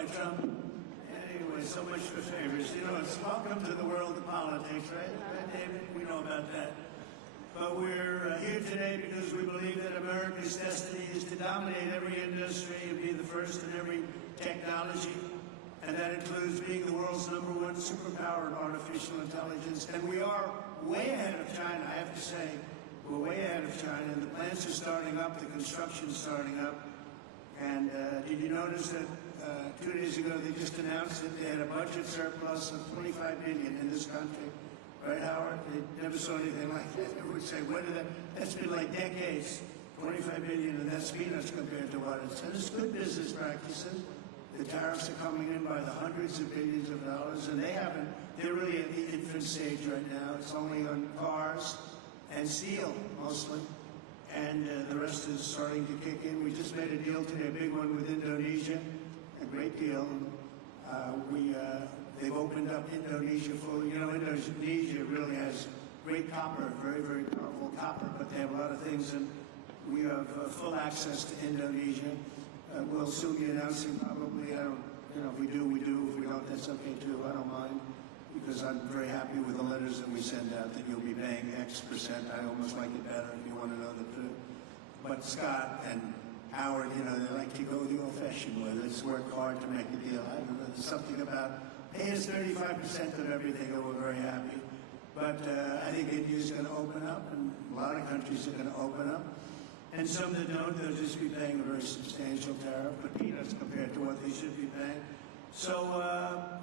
by Trump. Anyway, so much for favors. You know, it's welcome to the world of politics, right? Right, David? We know about that. But we're here today because we believe that America's destiny is to dominate every industry and be the first in every technology. And that includes being the world's #1 superpower in artificial intelligence. And we are way ahead of China, I have to say. We're way ahead of China. And the plants are starting up, the construction's starting up. And did you notice that 2 days ago they just announced that they had a budget surplus of $25 billion in this country? Right, Howard? They never saw anything like that. They would say, what did that? That's been like decades. $25 billion, and that's peanuts compared to what it's. And it's good business practices. The tariffs are coming in by the hundreds of billions of dollars, and they're really at the infant stage right now. It's only on cars and steel, mostly. And the rest is starting to kick in. We just made a deal today, a big one with Indonesia, a great deal. They've opened up Indonesia fully. You know, Indonesia really has great copper, very, very powerful copper, but they have a lot of things, and we have full access to Indonesia. We'll soon be announcing probably, if we do, we do. If we don't, that's okay too. I don't mind, because I'm very happy with the letters that we send out that you'll be paying X%. I almost like it better if you want to know the truth. But Scott and Howard, you know, they like to go the old-fashioned way. Let's work hard to make a deal. I don't know, there's something about pay us 35% of everything, and we're very happy. But I think India's going to open up, and a lot of countries are going to open up. And some that don't, they'll just be paying a very substantial tariff, but peanuts compared to what they should be paying. So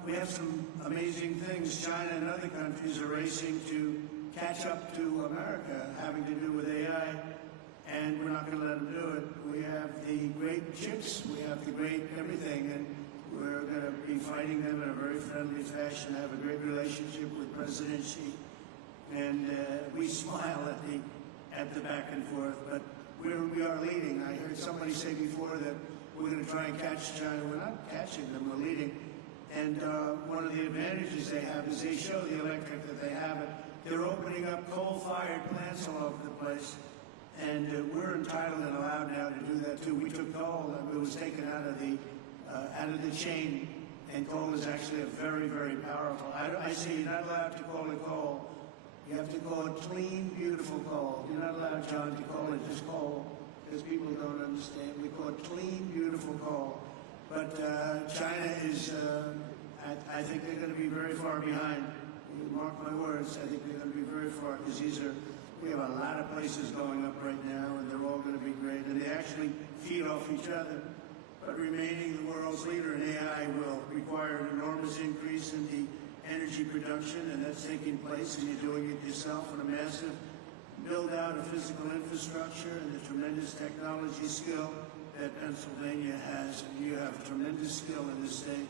we have some amazing things. China and other countries are racing to catch up to America, having to do with AI, and we're not going to let them do it. We have the great chips, we have the great everything, and we're going to be fighting them in a very friendly fashion, have a great relationship with President Xi, and we smile at the back and forth, but we are leading. I heard somebody say before that we're going to try and catch China. We're not catching them, we're leading. And one of the advantages they have is they show the electric that they have it. They're opening up coal-fired plants all over the place. And we're entitled and allowed now to do that too. We took coal, it was taken out of the chain, and coal is actually a very, very powerful. I say you're not allowed to call it coal. You have to call it clean, beautiful coal. You're not allowed, John, to call it just coal, because people don't understand. We call it clean, beautiful coal. But China is, I think they're going to be very far behind. You mark my words, I think they're going to be very far, because we have a lot of places going up right now, and they're all going to be great, and they actually feed off each other. But remaining the world's leader in AI will require an enormous increase in the energy production, and that's taking place, and you're doing it yourself, and a massive build-out of physical infrastructure and the tremendous technology skill that Pennsylvania has, and you have tremendous skill in this state.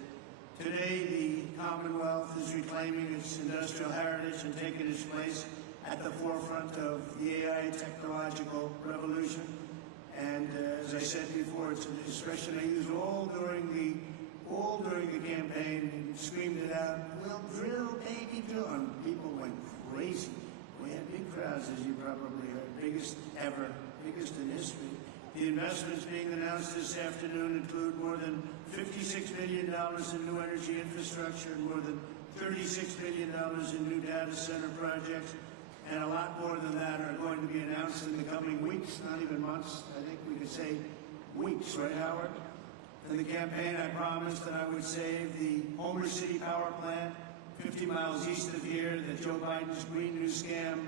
Today, the Commonwealth is reclaiming its industrial heritage and taking its place at the forefront of the AI technological revolution. And as I said before, it's an expression I used all during the campaign, and screamed it out, "We'll drill, baby, drill." And people went crazy. We had big crowds, as you probably heard, biggest ever, biggest in history. The investments being announced this afternoon include more than $56 billion in new energy infrastructure and more than $36 billion in new data center projects. And a lot more than that are going to be announced in the coming weeks, not even months. I think we could say weeks, right, Howard? In the campaign, I promised that I would save the Homer City power plant 50 miles east of here that Joe Biden's Green New Scam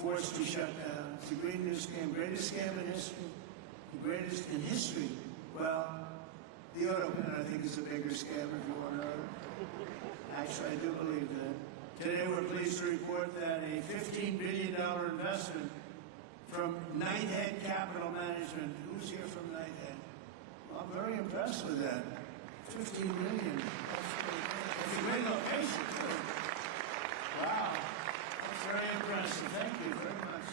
forced to shut down. It's the Green New Scam, greatest scam in history. The greatest in history. Well, the auto plant, I think, is a bigger scam, if you want to know. Actually, I do believe that. Today, we're pleased to report that a $15 billion investment from Knighthead Capital Management. Who's here from Knighthead? Well, I'm very impressed with that. $15 million. That's a great location, too. Wow. That's very impressive. Thank you very much.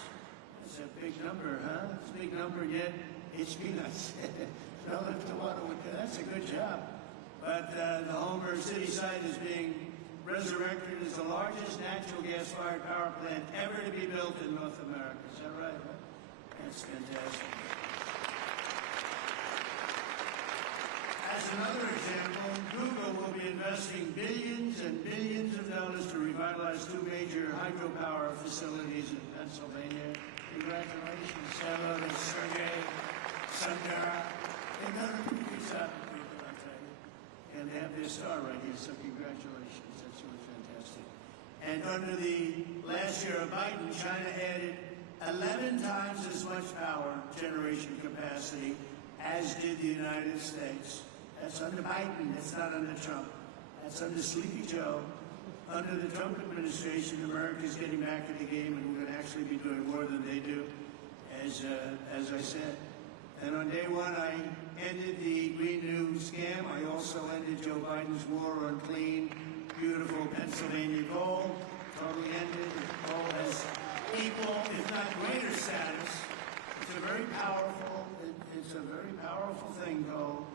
That's a big number, huh? It's a big number, yet it's peanuts. Relative to what? That's a good job. But the Homer City site is being resurrected as the largest natural gas-fired power plant ever to be built in North America. Is that right? That's fantastic. As another example, investing billions and billions of dollars to revitalize two major hydropower facilities in Pennsylvania. Congratulations. Hello to Sergey, Sundara. They've done a pretty good job, I'll tell you. And they have their star right here, so congratulations. That's really fantastic. And under the last year of Biden, China added 11 times as much power generation capacity as did the United States. That's under Biden. That's not under Trump. That's under Sleepy Joe. Under the Trump administration, America's getting back in the game, and we're going to actually be doing more than they do, as I said. And on day one, I ended the Green New scam. I also ended Joe Biden's war on clean, beautiful Pennsylvania coal. Totally ended. Coal has equal, if not greater status. It's a very powerful thing, coal.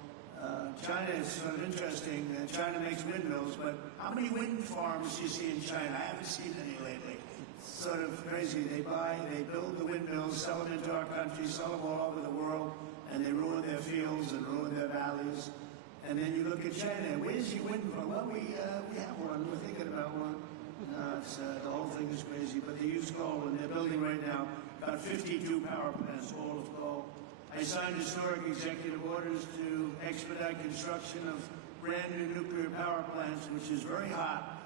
China is sort of interesting. China makes windmills, but how many wind farms do you see in China? I haven't seen any lately. It's sort of crazy. They build the windmills, sell them into our country, sell them all over the world, and they ruin their fields and ruin their valleys. And then you look at China. Where's your wind farm? Well, we have one. We're thinking about one. The whole thing is crazy. But they use coal, and they're building right now about 52 power plants, all of coal. I signed historic executive orders to expedite construction of brand new nuclear power plants, which is very hot.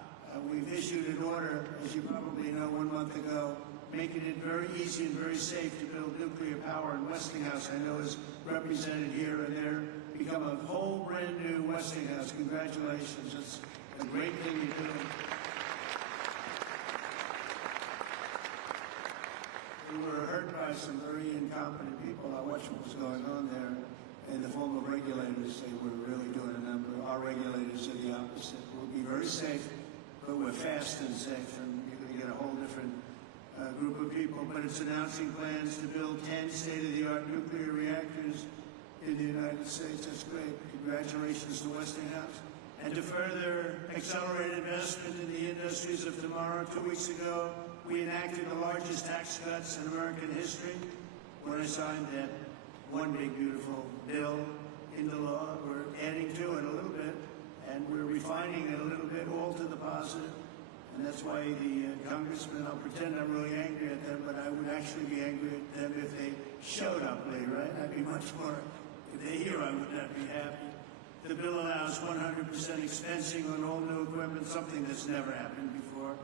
We've issued an order, as you probably know, 1 month ago, making it very easy and very safe to build nuclear power. And Westinghouse, I know, is represented here, and they're become a whole brand new Westinghouse. Congratulations. It's a great thing you're doing. We were hurt by some very incompetent people. I watched what was going on there in the form of regulators. They were really doing a number. Our regulators are the opposite. We'll be very safe, but we're fast and safe, and you're going to get a whole different group of people. But it's announcing plans to build 10 state-of-the-art nuclear reactors in the United States. That's great. Congratulations to Westinghouse. And to further accelerate investment in the industries of tomorrow, 2 weeks ago, we enacted the largest tax cuts in American history when I signed that one big, beautiful bill into law. We're adding to it a little bit, and we're refining it a little bit, all to the positive. And that's why the congressmen, I'll pretend I'm really angry at them, but I would actually be angry at them if they showed up late, right? I'd be much more, if they're here, I would not be happy. The bill allows 100% expensing on all new equipment, something that's never happened before.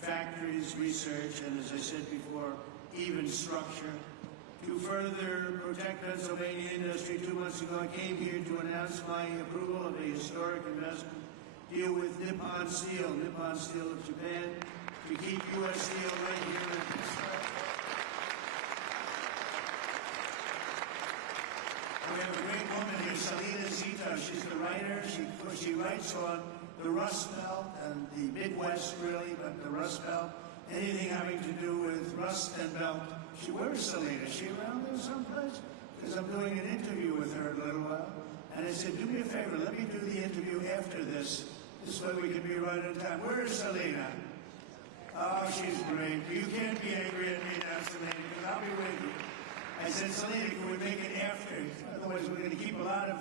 Factories, research, and as I said before, even structure. To further protect Pennsylvania industry, 2 months ago I came here to announce my approval of a historic investment deal with Nippon Steel of Japan, to keep U.S. Steel right here in Pittsburgh. We have a great woman here, Selena Zito. She's the writer. She writes on the Rust Belt and the Midwest, really, but the Rust Belt, anything having to do with rust and belt. Where is Selena? Is she around there someplace? Because I'm doing an interview with her in a little while. And I said, do me a favor, let me do the interview after this. This way we can be right on time. Where is Selena? Oh, she's great. You can't be angry at me now, Selena, because I'll be with you. I said, Selena, can we make it after? Otherwise, we're going to keep a lot of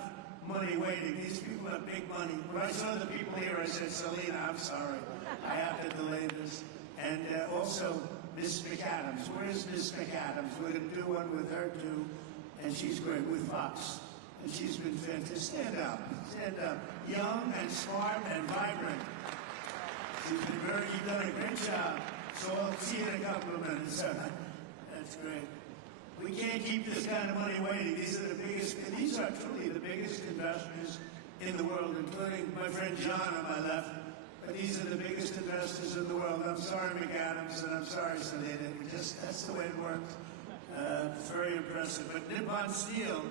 money waiting. These people have big money. When I saw the people here, I said, Selena, I'm sorry. I have to delay this. And also, Miss McAdams. Where's Miss McAdams? We're going to do one with her, too. And she's great with Fox. And she's been fantastic. Stand up. Stand up. Young and smart and vibrant. You've done a great job. So I'll see you in a couple of minutes. That's great. We can't keep this kind of money waiting. These are truly the biggest investors in the world, including my friend John on my left. But these are the biggest investors in the world. I'm sorry, McAdams, and I'm sorry, Selena. That's the way it works. It's very impressive. But Nippon Steel,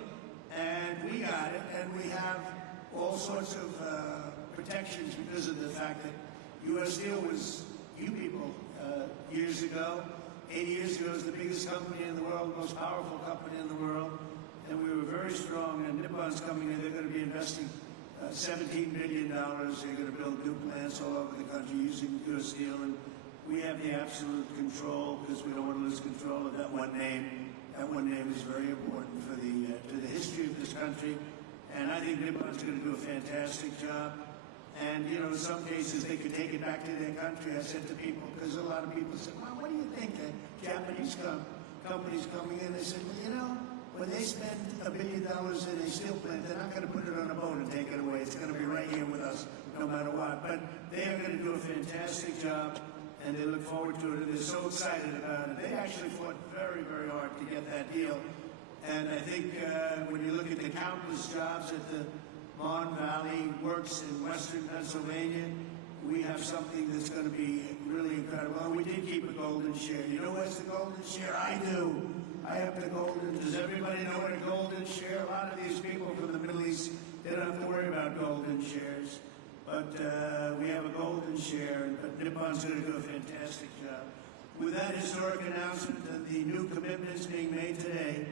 and we got it, and we have all sorts of protections because of the fact that U.S. Steel was, you people, years ago, 80 years ago, was the biggest company in the world, most powerful company in the world, and we were very strong, and Nippon's coming in. They're going to be investing $17 billion. They're going to build new plants all over the country using U.S. Steel, and we have the absolute control because we don't want to lose control of that one name. That one name is very important for to the history of this country, and I think Nippon's going to do a fantastic job. And, you know, in some cases they could take it back to their country. I said to people, because a lot of people said, well, what do you think? Japanese companies coming in, they said, well, you know, when they spend $1 billion in a steel plant, they're not going to put it on a boat and take it away. It's going to be right here with us, no matter what. But they are going to do a fantastic job, and they look forward to it, and they're so excited about it. They actually fought very, very hard to get that deal. And I think when you look at the countless jobs at the Mon Valley Works in western Pennsylvania, we have something that's going to be really incredible. And we did keep a golden share. You know what's the golden share? I do. I have the golden. Does everybody know what a golden share? A lot of these people from the Middle East, they don't have to worry about golden shares. But we have a golden share, but Nippon's going to do a fantastic job. With that historic announcement and the new commitments being made today,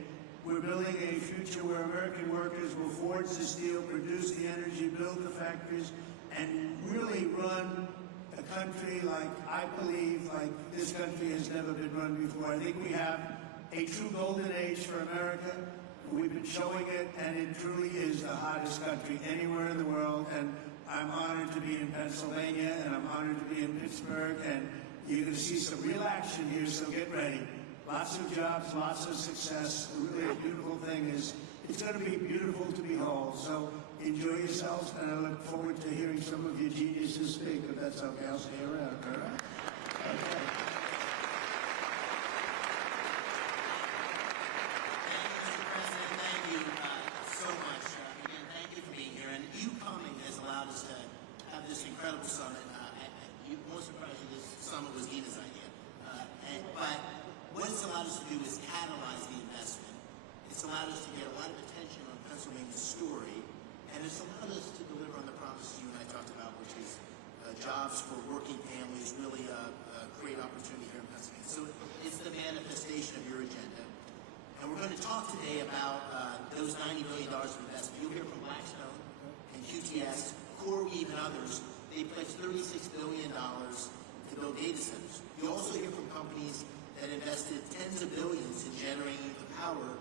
we're building a future where American workers will forge the steel, produce the energy, build the factories, and really run a country like, I believe, like this country has never been run before. I think we have a true golden age for America. We've been showing it, and it truly is the hottest country anywhere in the world. And I'm honored to be in Pennsylvania, and I'm honored to be in Pittsburgh, and you're going to see some real action here, so get ready. Lots of jobs, lots of success. Really a beautiful thing is, it's going to be beautiful to behold. So enjoy yourselves, and I look forward to hearing some of your geniuses speak, if that's okay. I'll stay around, all right? Okay. Incredible summit. Most surprising, this summit was Gina's idea. But what it's allowed us to do is catalyze the investment. It's allowed us to get a lot of attention on Pennsylvania's story, and it's allowed us to deliver on the promises you and I talked about, which is jobs for working families, really create opportunity here in Pennsylvania. So it's the manifestation of your agenda. And we're going to talk today about those $90 billion of investment. You'll hear from Blackstone and QTS, CoreWeave, and others. They pledged $36 billion to build data centers. You also hear from companies that invested tens of billions in generating the power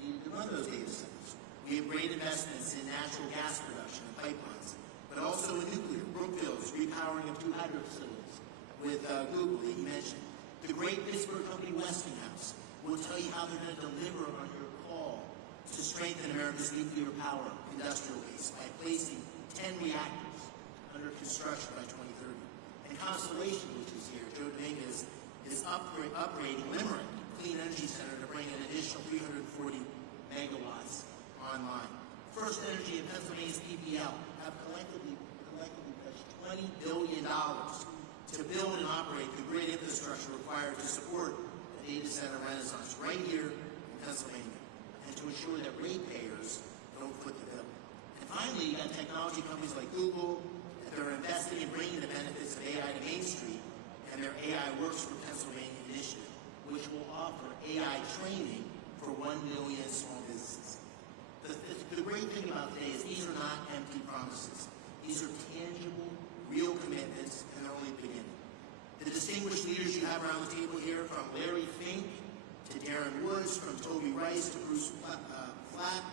needed to run those data centers. We have great investments in natural gas production and pipelines, but also in nuclear. Brookfield's repowering of 2 hydro facilities with Google that you mentioned. The great Pittsburgh company Westinghouse will tell you how they're going to deliver on your call to strengthen America's nuclear power industrial base by placing 10 reactors under construction by 2030. And Constellation, which is here, Joe Dominguez, is upgrading Limerick Clean Energy Center to bring an additional 340 megawatts online. First Energy and Pennsylvania's PPL have collectively pledged $20 billion to build and operate the grid infrastructure required to support the data center renaissance right here in Pennsylvania, and to ensure that ratepayers don't foot the bill. And finally, you got technology companies like Google. They're investing in bringing the benefits of AI to Main Street, and their AI Works for Pennsylvania initiative, which will offer AI training for 1 million small businesses. The great thing about today is these are not empty promises. These are tangible, real commitments, and they're only beginning. The distinguished leaders you have around the table here, from Larry Fink to Darren Woods, from Toby Rice to Bruce Flatt,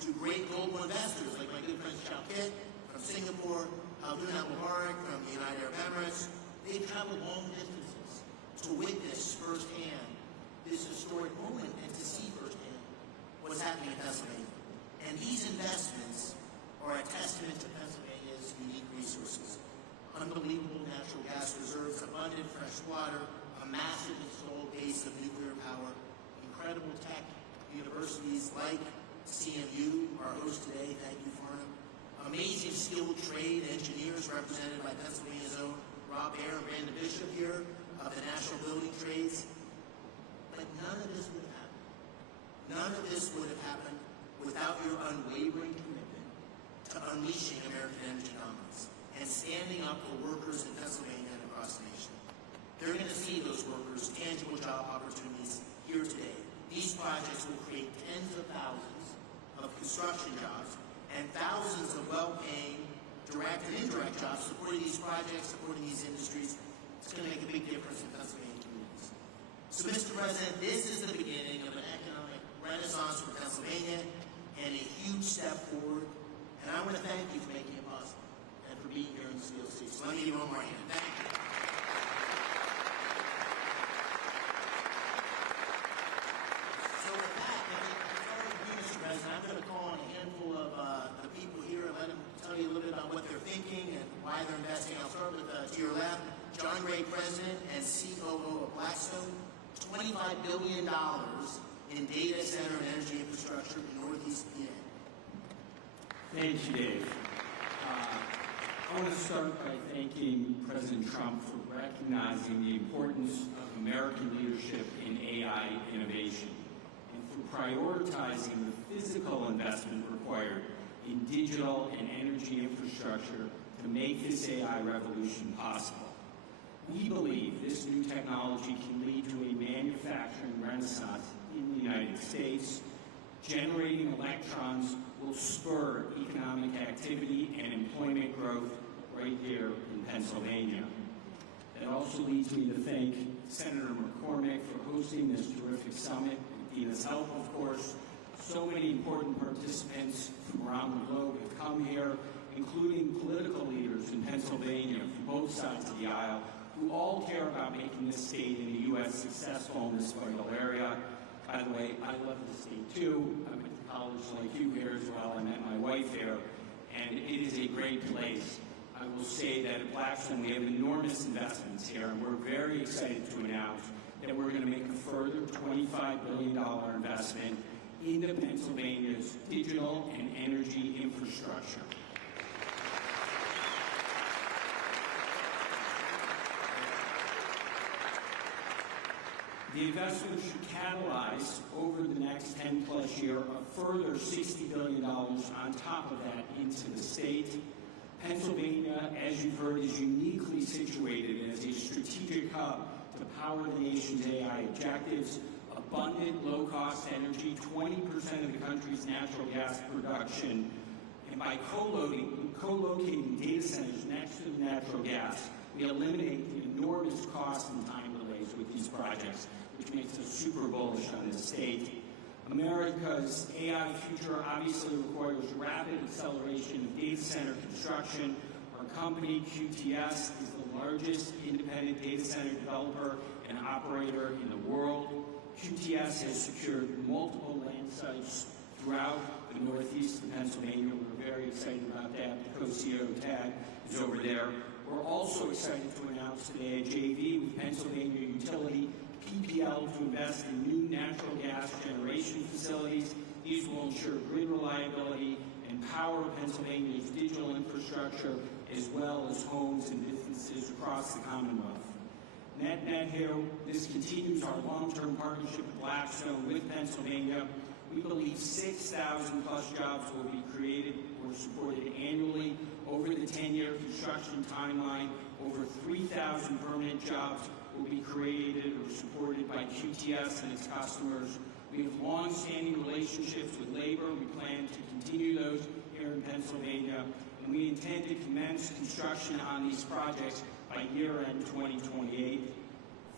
to great global investors like my good friend Chowkit from Singapore, Abdullah Mubarak from the United Arab Emirates. They've traveled long distances to witness firsthand this historic moment and to see firsthand what's happening in Pennsylvania. And these investments are a testament to Pennsylvania's unique resources. Unbelievable natural gas reserves, abundant fresh water, a massive installed base of nuclear power, incredible tech universities like CMU, our host today, thank you for him. Amazing skilled trade engineers represented by Pennsylvania's own Rob Ayer and Brandon Bishop here of the National Building Trades. But none of this would have happened. None of this would have happened without your unwavering commitment to unleashing American energy dominance and standing up for workers in Pennsylvania and across the nation. They're going to see those workers' tangible job opportunities here today. These projects will create tens of thousands of construction jobs and thousands of well-paying direct and indirect jobs supporting these projects, supporting these industries. It's going to make a big difference in Pennsylvania communities. So, Mr. President, this is the beginning of an economic renaissance for Pennsylvania and a huge step forward. And I want to thank you for making it possible and for be here in Steel City. So let me give one more hand. Thank you. So with that, before we do, Mr. President, I'm going to call on a handful of the people here and let them tell you a little bit about what they're thinking and why they're investing. I'll start with, to your left, John Gray, President and COO of Blackstone. $25 billion in data center and energy infrastructure in Northeast PA. Thank you, Dave. I want to start by thanking President Trump for recognizing the importance of American leadership in AI innovation and for prioritizing the physical investment required in digital and energy infrastructure to make this AI revolution possible. We believe this new technology can lead to a manufacturing renaissance in the United States. Generating electrons will spur economic activity and employment growth right here in Pennsylvania. That also leads me to thank Senator McCormick for hosting this terrific summit, with Dina's help, of course. So many important participants from around the globe have come here, including political leaders in Pennsylvania from both sides of the aisle, who all care about making this state in the U.S. successful in this vital area. By the way, I love the state too. I went to college like you here as well. I met my wife here, and it is a great place. I will say that at Blackstone we have enormous investments here, and we're very excited to announce that we're going to make a further $25 billion investment into Pennsylvania's digital and energy infrastructure. The investment should catalyze over the next 10-plus years a further $60 billion on top of that into the state. Pennsylvania, as you've heard, is uniquely situated as a strategic hub to power the nation's AI objectives. Abundant, low-cost energy, 20% of the country's natural gas production, and by co-locating data centers next to the natural gas, we eliminate the enormous cost and time delays with these projects, which makes us super bullish on this state. America's AI future obviously requires rapid acceleration of data center construction. Our company, QTS, is the largest independent data center developer and operator in the world. QTS has secured multiple land sites throughout the northeast of Pennsylvania. We're very excited about that. The co-CEO tag is over there. We're also excited to announce today a JV with Pennsylvania utility PPL to invest in new natural gas generation facilities. These will ensure grid reliability and power Pennsylvania's digital infrastructure, as well as homes and businesses across the Commonwealth. Net here, this continues our long-term partnership with Blackstone with Pennsylvania. We believe 6,000 plus jobs will be created or supported annually over the 10-year construction timeline. Over 3,000 permanent jobs will be created or supported by QTS and its customers. We have long-standing relationships with labor. We plan to continue those here in Pennsylvania, and we intend to commence construction on these projects by year-end 2028.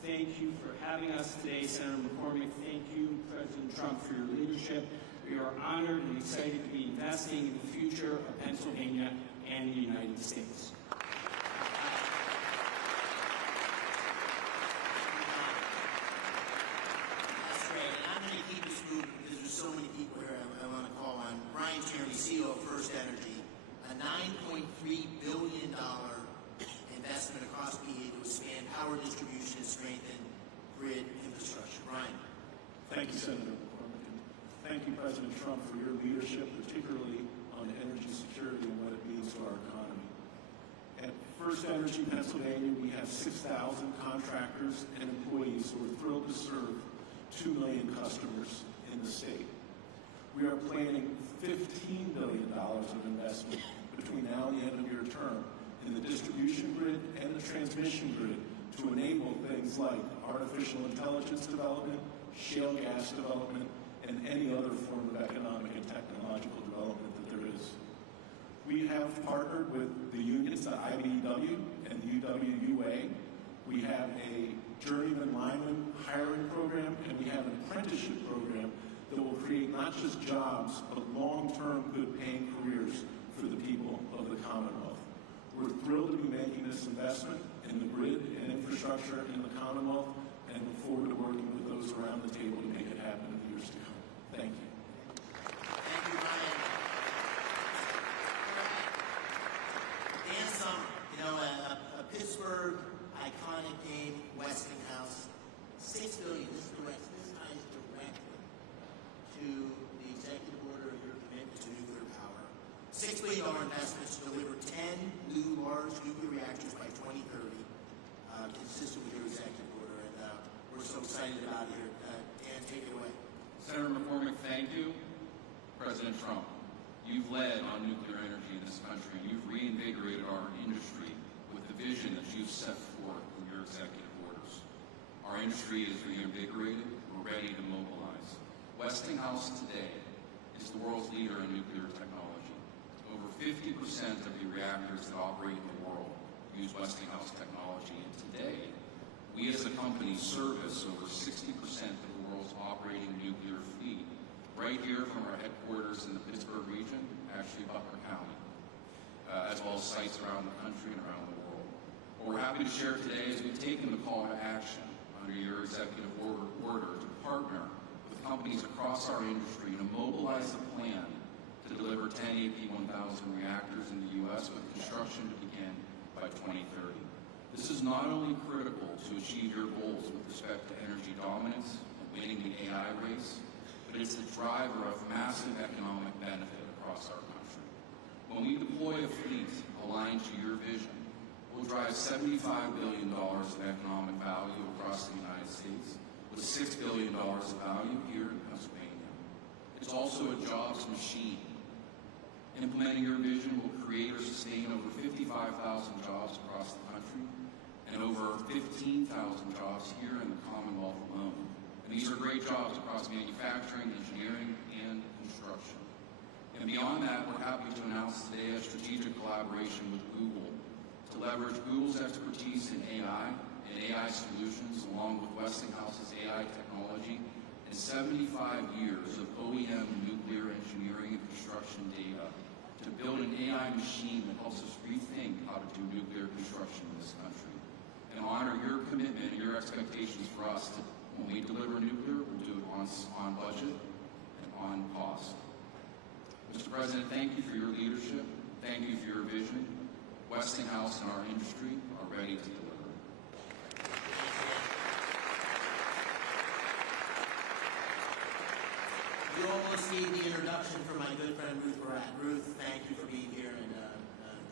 Thank you for having us today, Senator McCormick. Thank you, President Trump, for your leadership. We are honored and excited to be investing in the future of Pennsylvania and the United States. That's great. And I'm going to keep this moving because there's so many people here I want to call on. Brian Tierney, CEO of First Energy, a $9.3 billion investment across PA to expand power distribution and strengthen grid infrastructure. Brian. Thank you, Senator McCormick. And thank you, President Trump, for your leadership, particularly on energy security and what it means to our economy. At First Energy Pennsylvania, we have 6,000 contractors and employees who are thrilled to serve 2 million customers in the state. We are planning $15 billion of investment between now and the end of your term in the distribution grid and the transmission grid to enable things like artificial intelligence development, shale gas development, and any other form of economic and technological development that there is. We have partnered with the unions, the IBEW and the UWUA. We have a journeyman lineman hiring program, and we have an apprenticeship program that will create not just jobs, but long-term good-paying careers for the people of the Commonwealth. We're thrilled to be making this investment in the grid and infrastructure in the Commonwealth, and look forward to working with those around the table to make it happen in the years to come. Thank you. Thank you, Ryan. Dan Summer, you know, a Pittsburgh iconic name, Westinghouse, $6 billion. This ties directly to the executive order of your commitment to nuclear power. $6 billion investment to deliver 10 new large nuclear reactors by 2030, consistent with your executive order, and we're so excited about it here. Dan, take it away. Senator McCormick, thank you. President Trump, you've led on nuclear energy in this country. You've reinvigorated our industry with the vision that you've set forth in your executive orders. Our industry is reinvigorated. We're ready to mobilize. Westinghouse today is the world's leader in nuclear technology. Over 50% of the reactors that operate in the world use Westinghouse technology, and today, we as a company service over 60% of the world's operating nuclear fleet, right here from our headquarters in the Pittsburgh region, actually Butler County, as well as sites around the country and around the world. What we're happy to share today is we've taken the call to action under your executive order to partner with companies across our industry to mobilize a plan to deliver 10 AP1000 reactors in the U.S. with construction to begin by 2030. This is not only critical to achieve your goals with respect to energy dominance and winning the AI race, but it's a driver of massive economic benefit across our country. When we deploy a fleet aligned to your vision, we'll drive $75 billion of economic value across the United States, with $6 billion of value here in Pennsylvania. It's also a jobs machine. Implementing your vision will create or sustain over 55,000 jobs across the country and over 15,000 jobs here in the Commonwealth alone. And these are great jobs across manufacturing, engineering, and construction. And beyond that, we're happy to announce today a strategic collaboration with Google to leverage Google's expertise in AI and AI solutions, along with Westinghouse's AI technology and 75 years of OEM nuclear engineering and construction data to build an AI machine that helps us rethink how to do nuclear construction in this country, and honor your commitment and your expectations for us to, when we deliver nuclear, we'll do it on budget and on cost. Mr. President, thank you for your leadership. Thank you for your vision. Westinghouse and our industry are ready to deliver. You almost need the introduction from my good friend Ruth Barat. Ruth, thank you for being here. And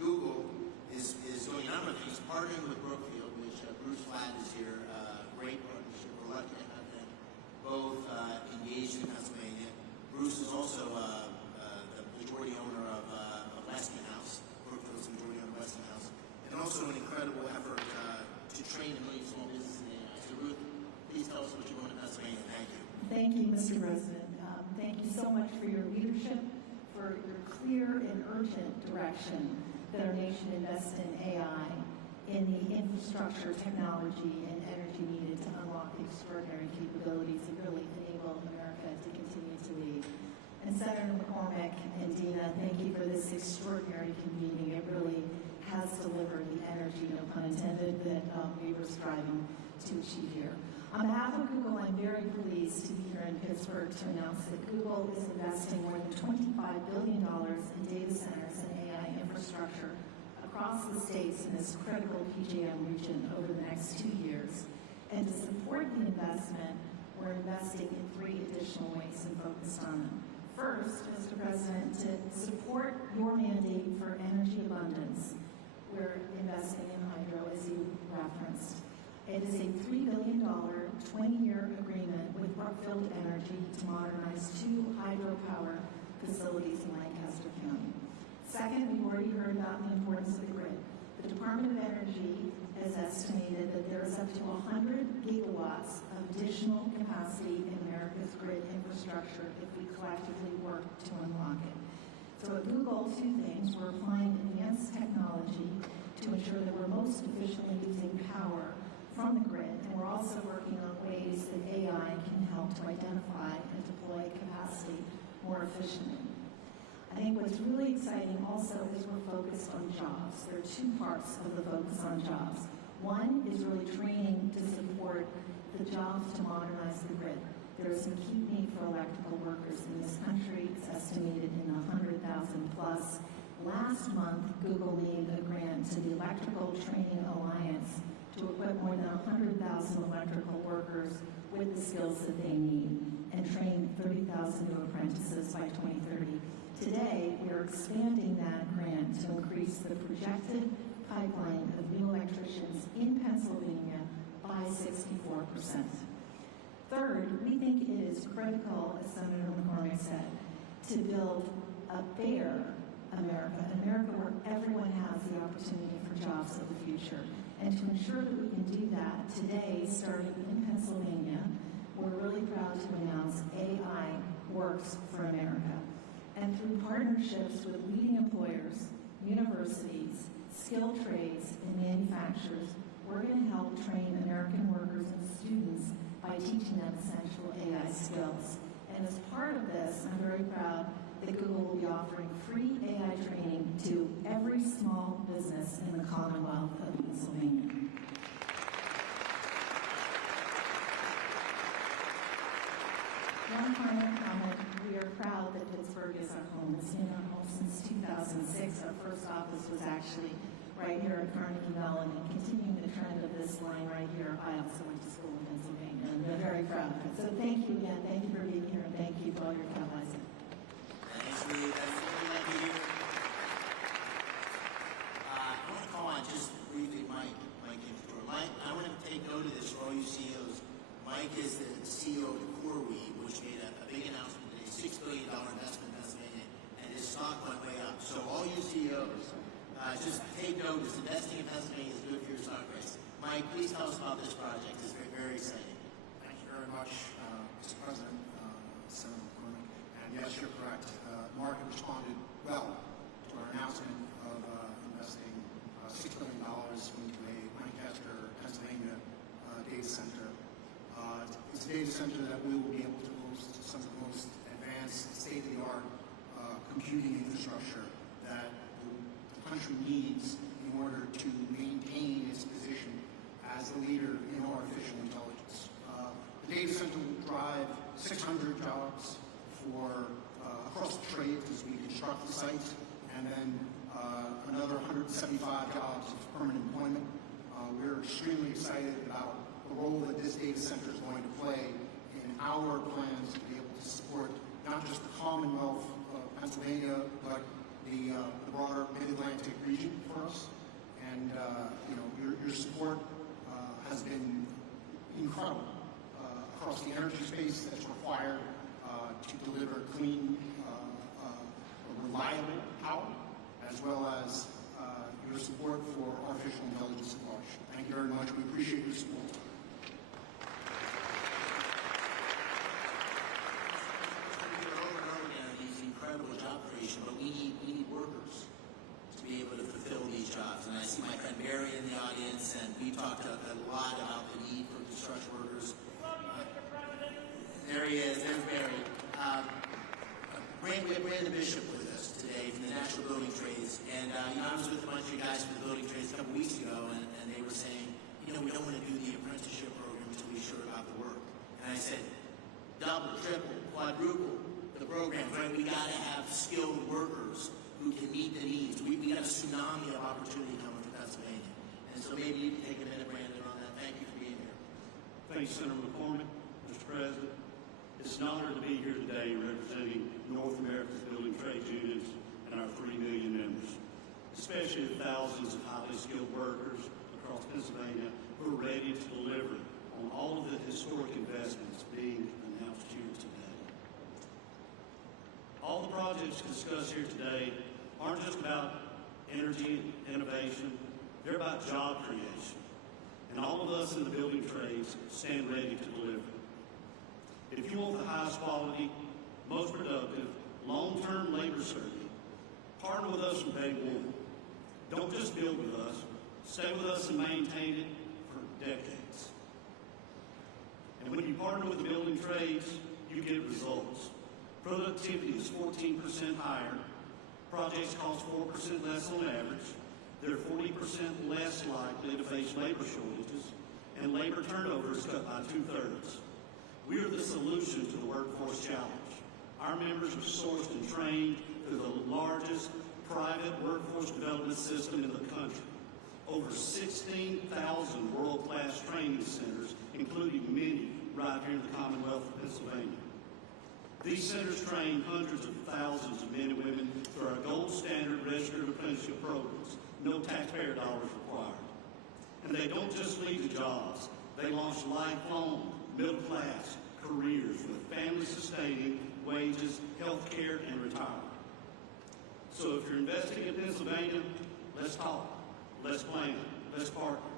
Google is doing a number of things, partnering with Brookfield, which Bruce Flatt is here. Great partnership. We're lucky to have them both engaged in Pennsylvania. Bruce is also the majority owner of Westinghouse. Brookfield's the majority owner of Westinghouse. And also an incredible effort to train a million small businesses in AI. So Ruth, please tell us what you're doing in Pennsylvania. Thank you. Thank you, Mr. President. Thank you so much for your leadership, for your clear and urgent direction that our nation invests in AI, in the infrastructure, technology, and energy needed to unlock the extraordinary capabilities that really enable America to continue to lead. And Senator McCormick and Dina, thank you for this extraordinary convening. It really has delivered the energy, no pun intended, that we were striving to achieve here. On behalf of Google, I'm very pleased to be here in Pittsburgh to announce that Google is investing more than $25 billion in data centers and AI infrastructure across the states in this critical PJM region over the next 2 years. And to support the investment, we're investing in 3 additional ways and focused on them. First, Mr. President, to support your mandate for energy abundance, we're investing in hydro, as you referenced. It is a $3 billion, 20-year agreement with Brookfield Energy to modernize 2 hydropower facilities in Lancaster County. Second, we've already heard about the importance of the grid. The Department of Energy has estimated that there is up to 100 gigawatts of additional capacity in America's grid infrastructure if we collectively work to unlock it. So at Google, 2 things. We're applying advanced technology to ensure that we're most efficiently using power from the grid, and we're also working on ways that AI can help to identify and deploy capacity more efficiently. I think what's really exciting also is we're focused on jobs. There are two parts of the focus on jobs. One is really training to support the jobs to modernize the grid. There is an acute need for electrical workers in this country. It's estimated in the 100,000 plus. Last month, Google made a grant to the Electrical Training Alliance to equip more than 100,000 electrical workers with the skills that they need and train 30,000 new apprentices by 2030. Today, we are expanding that grant to increase the projected pipeline of new electricians in Pennsylvania by 64%. Third, we think it is critical, as Senator McCormick said, to build a fair America, an America where everyone has the opportunity for jobs of the future. And to ensure that we can do that, today, starting in Pennsylvania, we're really proud to announce AI Works for America. And through partnerships with leading employers, universities, skilled trades, and manufacturers, we're going to help train American workers and students by teaching them essential AI skills. And as part of this, I'm very proud that Google will be offering free AI training to every small business in the Commonwealth of Pennsylvania. One final comment. We are proud that Pittsburgh is our home. It's been our home since 2006. Our first office was actually right here at Carnegie Mellon, and continuing the trend of this line right here, I also went to school in Pennsylvania, and we're very proud of it. So thank you again. Thank you for being here, and thank you for all your allies. Thanks, Lee. That's what we like to hear. I want to call on just briefly Mike Infantore. Mike, I want to take note of this for all you CEOs. Mike is the CEO of CoreWeave, which made a big announcement today, $6 billion investment in Pennsylvania, and his stock went way up. So all you CEOs, just take notice. Investing in Pennsylvania is good for your stock price. Mike, please tell us about this project. It's very, very exciting. Thank you very much, Mr. President, Senator McCormick. And yes, you're correct. The market responded well to our announcement of investing $6 billion into a Lancaster, Pennsylvania data center. It's a data center that we will be able to host some of the most advanced, state-of-the-art computing infrastructure that the country needs in order to maintain its position as the leader in artificial intelligence. The data center will drive 600 jobs for across the trades as we construct the site, and then another 175 jobs of permanent employment. We're extremely excited about the role that this data center is going to play in our plans to be able to support not just the Commonwealth of Pennsylvania, but the broader Mid-Atlantic region for us. And your support has been incredible across the energy space that's required to deliver clean, reliable power, as well as your support for artificial intelligence at large. Thank you very much. We appreciate your support. Incredible job creation, but we need workers to be able to fulfill these jobs. And I see my friend Barry in the audience, and we talked a lot about the need for construction workers. There he is. There's Barry. We have Brandon Bishop with us today from the National Building Trades, and I was with a bunch of you guys from the building trades a couple weeks ago, and they were saying, we don't want to do the apprenticeship program until we're sure about the work. And I said, double, triple, quadruple the program, right? We got to have skilled workers who can meet the needs. We got a tsunami of opportunity coming to Pennsylvania. And so maybe you can take a minute, Brandon, on that. Thank you for being here. Thanks, Senator McCormick. Mr. President, it's an honor to be here today representing North America's building trades unions and our 3 million members, especially the thousands of highly skilled workers across Pennsylvania who are ready to deliver on all of the historic investments being announced here today. All the projects discussed here today aren't just about energy and innovation, they're about job creation. And all of us in the building trades stand ready to deliver. If you want the highest quality, most productive, long-term labor serving, partner with us from day one. Don't just build with us, stay with us and maintain it for decades. And when you partner with the building trades, you get results. Productivity is 14% higher. Projects cost 4% less on average. they're 40% less likely to face labor shortages, and labor turnover is cut by 2/3. We are the solution to the workforce challenge. Our members are sourced and trained through the largest private workforce development system in the country. Over 16,000 world-class training centers, including many right here in the Commonwealth of Pennsylvania. These centers train hundreds of thousands of men and women through our gold standard registered apprenticeship programs. No taxpayer dollars required. And they don't just lead to jobs. They launch lifelong, middle-class careers with family-sustaining wages, health care, and retirement. So if you're investing in Pennsylvania, let's talk, let's plan, let's partner.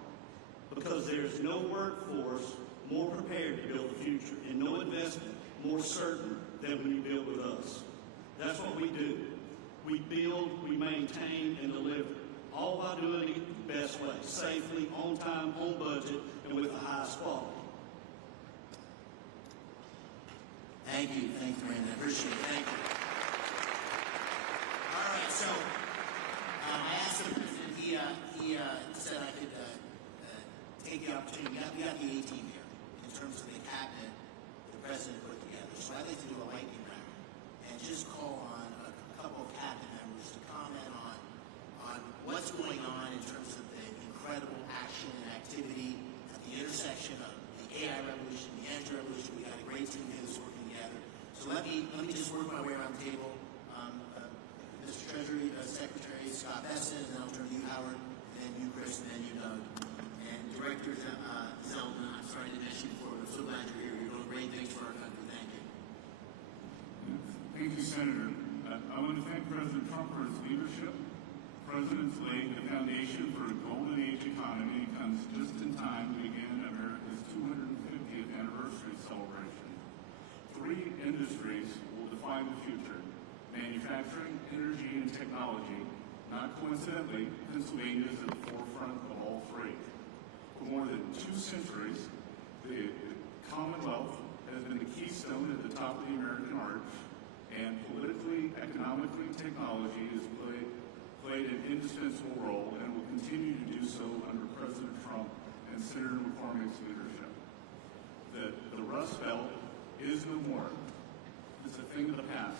Because there's no workforce more prepared to build the future, and no investment more certain than when you build with us. That's what we do. We build, we maintain, and deliver, all by doing it the best way, safely, on time, on budget, and with the highest quality. Thank you, Brandon. I appreciate it. Thank you. All right, so I asked the president. He said I could take the opportunity. We got the A-team here in terms of the cabinet the president put together. So I'd like to do a lightning round and just call on a couple of cabinet members to comment on what's going on in terms of the incredible action and activity at the intersection of the AI revolution, the energy revolution. We got a great team here that's working together. So let me just work my way around the table. Mr. Treasury Secretary Scott Besson, and then I'll turn to you, Howard, and then you, Chris, and then you, Doug. And Director Zeldin, I'm sorry to mention you before, but I'm so glad you're here. You're doing great things for our country. Thank you. Thank you, Senator. I want to thank President Trump for his leadership. The President's laying the foundation for a golden age economy comes just in time to begin America's 250th anniversary celebration. 3 industries will define the future: manufacturing, energy, and technology. Not coincidentally, Pennsylvania is at the forefront of all 3. For more than 2 centuries, the Commonwealth has been the keystone at the top of the American arch, and politically, economically, technology has played an indispensable role and will continue to do so under President Trump and Senator McCormick's leadership. The Rust Belt is no more. It's a thing of the past.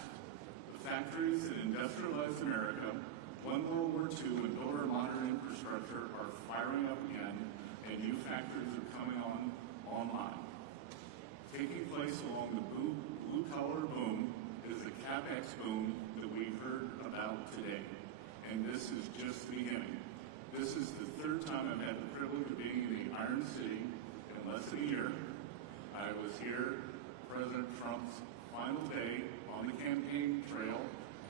The factories that industrialized America, won World War II, and built our modern infrastructure are firing up again, and new factories are coming online. Taking place along the blue-collar boom is the CapEx boom that we've heard about today, and this is just the beginning. This is the 3rd time I've had the privilege of being in the Iron City in less than a year. I was here President Trump's final day on the campaign trail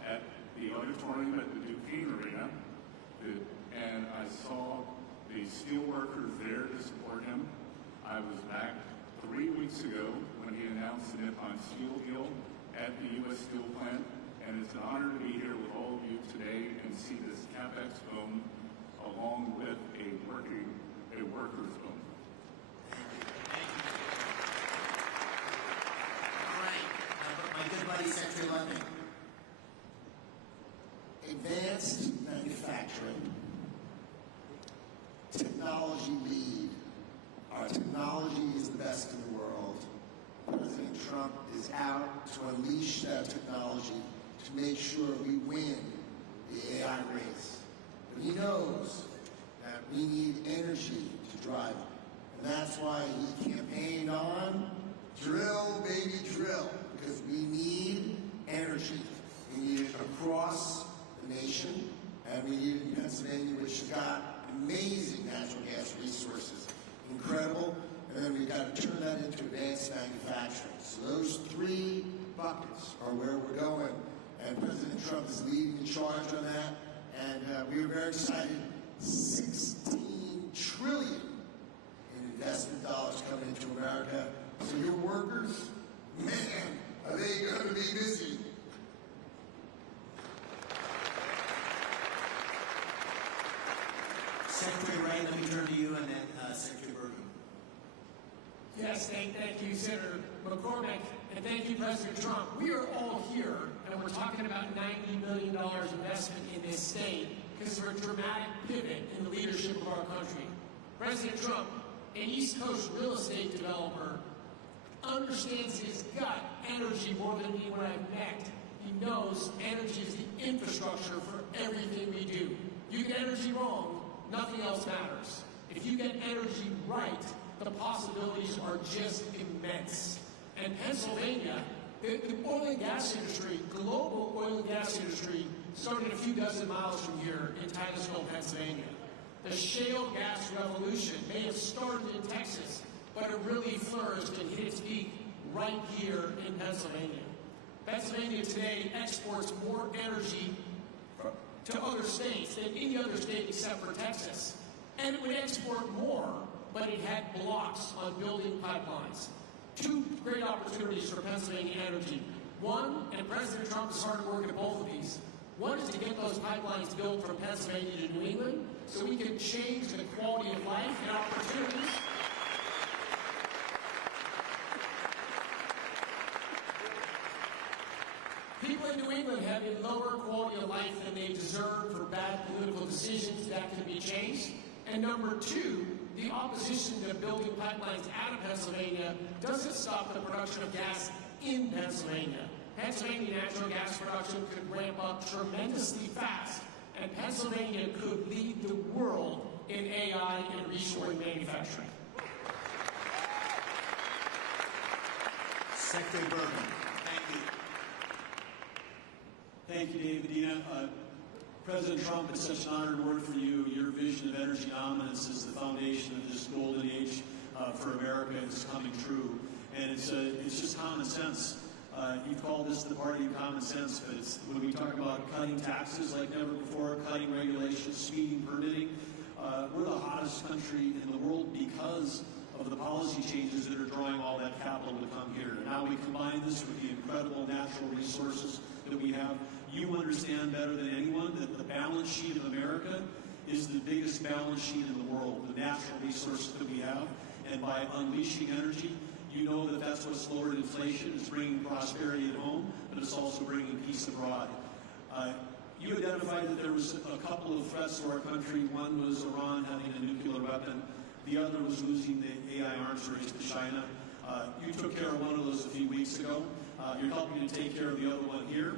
at the auditorium at the Duquesne Arena, and I saw the steel workers there to support him. I was back 3 weeks ago when he announced the Nippon Steel deal at the U.S. Steel plant, and it's an honor to be here with all of you today and see this CapEx boom along with a workers boom. All right, my good buddy, Secretary Levin. Advanced manufacturing, technology lead. Our technology is the best in the world. President Trump is out to unleash that technology to make sure we win the AI race. But he knows that we need energy to drive it. And that's why he campaigned on drill, baby, drill, because we need energy. We need it across the nation, and we need it in Pennsylvania, which has got amazing natural gas resources. Incredible. And then we've got to turn that into advanced manufacturing. So those 3 buckets are where we're going. And President Trump is leading the charge on that. And we are very excited. $16 trillion in investment dollars coming into America. So your workers, man, are they going to be busy? Secretary Wright, let me turn to you, and then Secretary Bergen. Yes, thank you, Senator McCormick, and thank you, President Trump. We are all here, and we're talking about $90 billion investment in this state. because of a dramatic pivot in the leadership of our country. President Trump, an East Coast real estate developer, understands his gut energy more than anyone I've met. He knows energy is the infrastructure for everything we do. You get energy wrong, nothing else matters. If you get energy right, the possibilities are just immense. And Pennsylvania, the oil and gas industry, global oil and gas industry, started a few dozen miles from here in Titusville, Pennsylvania. The shale gas revolution may have started in Texas, but it really flourished and hit its peak right here in Pennsylvania. Pennsylvania today exports more energy to other states than any other state except for Texas. And it would export more, but it had blocks on building pipelines. Two great opportunities for Pennsylvania energy. One, and President Trump is hard at work at both of these. One is to get those pipelines built from Pennsylvania to New England so we can change the quality of life and opportunities. People in New England have a lower quality of life than they deserve for bad political decisions that can be changed. And number two, the opposition to building pipelines out of Pennsylvania doesn't stop the production of gas in Pennsylvania. Pennsylvania natural gas production could ramp up tremendously fast, and Pennsylvania could lead the world in AI and reshoring manufacturing. Secretary Bergen. Thank you. Thank you, David Medina. President Trump, it's such an honor and word for you. Your vision of energy dominance is the foundation of this golden age for America. It's coming true, and it's just common sense. You've called this the party of common sense, but it's, when we talk about cutting taxes like never before, cutting regulations, speeding permitting, we're the hottest country in the world because of the policy changes that are drawing all that capital to come here. Now we combine this with the incredible natural resources that we have. You understand better than anyone that the balance sheet of America is the biggest balance sheet in the world, the natural resources that we have. And by unleashing energy, you know that that's what's lowered inflation. It's bringing prosperity at home, but it's also bringing peace abroad. You identified that there was a couple of threats to our country. One was Iran having a nuclear weapon. The other was losing the AI arms race to China. You took care of one of those a few weeks ago. You're helping to take care of the other one here.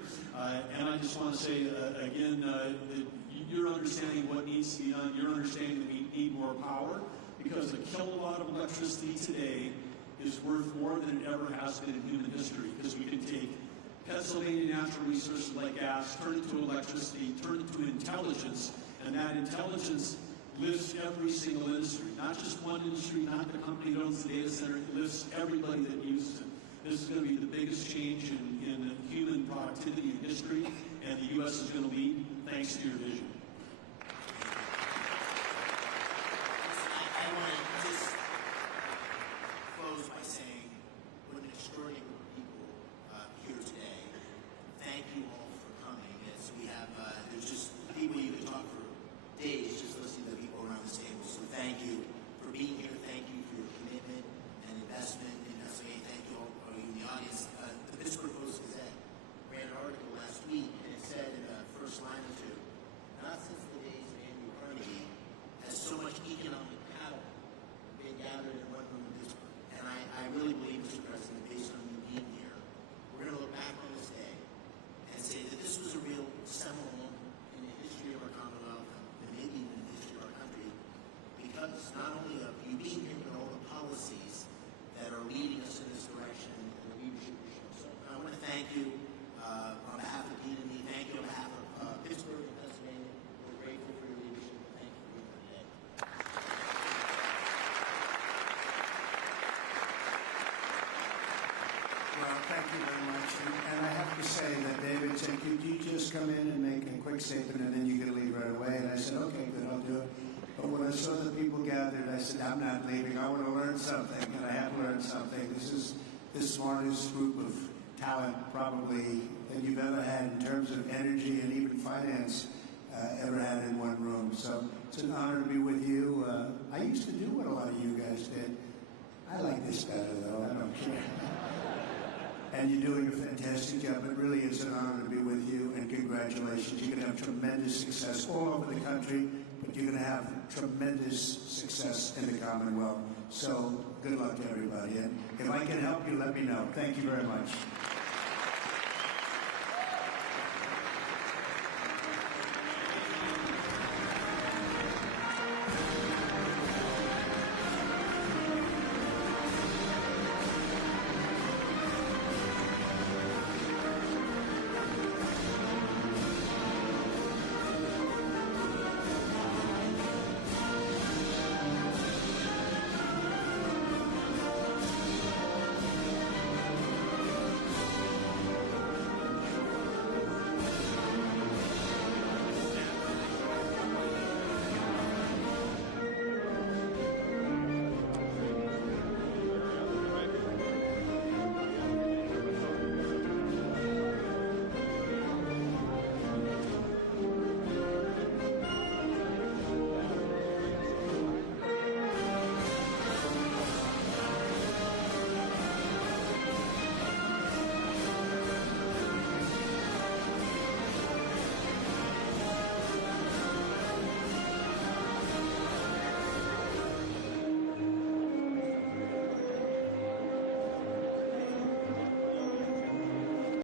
And I just want to say, again, that you're understanding what needs to be done. You're understanding that we need more power because a kilowatt of electricity today is worth more than it ever has been in human history, because we can take Pennsylvania natural resources like gas, turn it to electricity, turn it to intelligence, and that intelligence lifts every single industry, not just one industry, not the company that owns the data center, it lifts everybody that uses it. This is going to be the biggest change in human productivity in history, and the U.S. is going to lead thanks to your vision. I want to just close by saying what an extraordinary group of people here today. Thank you all for coming. As we have, there's just people you could talk for days just listening to the people around this table. So thank you for being here. Thank you for your commitment and investment in Pennsylvania. Thank you all for you in the audience. The Pittsburgh Post-Gazette ran an article last week, and it said in the first line or two, not since the days of Andrew Carnegie has so much economic power been gathered in one room in Pittsburgh. And I really believe, Mr. President, based on you being here, we're going to look back on this day and say that this was a real seminal moment in the history of our Commonwealth and maybe even in the history of our country, because not only of you being here, but all the policies that are leading us in this direction and the leadership we show. So I want to thank you on behalf of Dean and me. Thank you on behalf of Pittsburgh and Pennsylvania. We're grateful for your leadership. Thank you for being here today. Well, thank you very much. And I have to say that David said, could you just come in and make a quick statement and then you can leave right away? And I said, okay, good, I'll do it. But when I saw the people gathered, I said, I'm not leaving. I want to learn something. And I have learned something. This is the smartest group of talent probably that you've ever had in terms of energy and even finance ever had in one room. So it's an honor to be with you. I used to do what a lot of you guys did. I like this better, though. I don't care. and you're doing a fantastic job. It really is an honor to be with you, and congratulations. You're going to have tremendous success all over the country, but you're going to have tremendous success in the Commonwealth. So good luck to everybody. And if I can help you, let me know. Thank you very much.